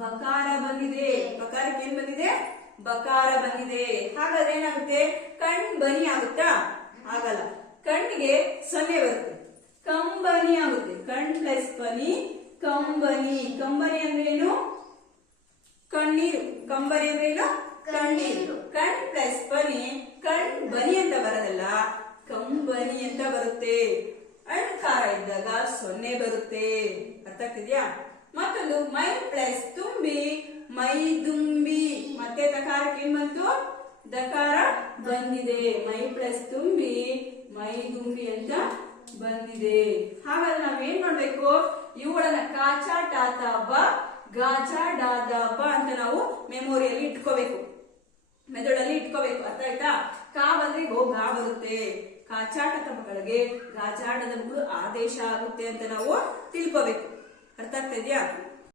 ಬಕಾರ ಬಂದಿದೆ. ಬಕಾರಕ್ಕೆ ಏನ್ ಬಂದಿದೆ? ಬಕಾರ ಬಂದಿದೆ. ಹಾಗಾದ್ರೆ ಏನಾಗುತ್ತೆ? ಕಣ್ ಬನಿ ಆಗುತ್ತಾ? ಆಗಲ್ಲ. ಕಣ್ಣಿಗೆ ಸೊನ್ನೆ ಬರುತ್ತೆ, ಕಂಬನಿ ಆಗುತ್ತೆ. ಕಣ್ ಪ್ಲಸ್ ಬನಿ ಕಂಬನಿ. ಕಂಬನಿ ಅಂದ್ರೆ ಏನು? ಕಣ್ಣೀರು. ಕಂಬನಿ ಅಂದ್ರೆ ಏನು? ಕಣ್ಣೀರು. ಕಣ್ ಪ್ಲಸ್ ಬನಿ ಕಣ್ ಬನಿ ಅಂತ ಬರೋದಲ್ಲ, ಕಂಬನಿ ಅಂತ ಬರುತ್ತೆ. ಅಣ್ಕಾರ ಇದ್ದಾಗ ಸೊನ್ನೆ ಬರುತ್ತೆ. ಅರ್ಥ ಆಗ್ತಿದ್ಯಾ? ಮತ್ತೊಂದು ಮೈ ಪ್ಲಸ್ ತುಂಬಿ ಮೈದುಂಬಿ. ಮತ್ತೆ ತಕಾರಕ್ಕೆ ಏನ್ ಬಂತು? ದಕಾರ ಬಂದಿದೆ. ಮೈ ಪ್ಲಸ್ ತುಂಬಿ ಮೈದುಂಬಿ ಅಂತ ಬಂದಿದೆ. ಹಾಗಾದ್ರೆ ನಾವೇನ್ ಮಾಡ್ಬೇಕು? ಇವುಗಳನ್ನ ಕಾಚ ಟಾತ ಬ ಗಾಚ ಡಾದ ಬ ಅಂತ ನಾವು ಮೆಮೊರಿಯಲ್ಲಿ ಇಟ್ಕೋಬೇಕು, ಮೆದುಳಲ್ಲಿ ಇಟ್ಕೋಬೇಕು. ಅರ್ಥ ಆಯ್ತಾ? ಕಾ ಬಂದ್ರೆ ಗೋ ಗಾ ಬರುತ್ತೆ. ಕಾಚಾಟದ ಮಕ್ಕಳಿಗೆ ಗಾಚಾಟದ ಮಕ್ಕಳು ಆದೇಶ ಆಗುತ್ತೆ ಅಂತ ನಾವು ತಿಳ್ಕೋಬೇಕು. ಅರ್ಥ ಆಗ್ತಾ ಇದೆಯಾ?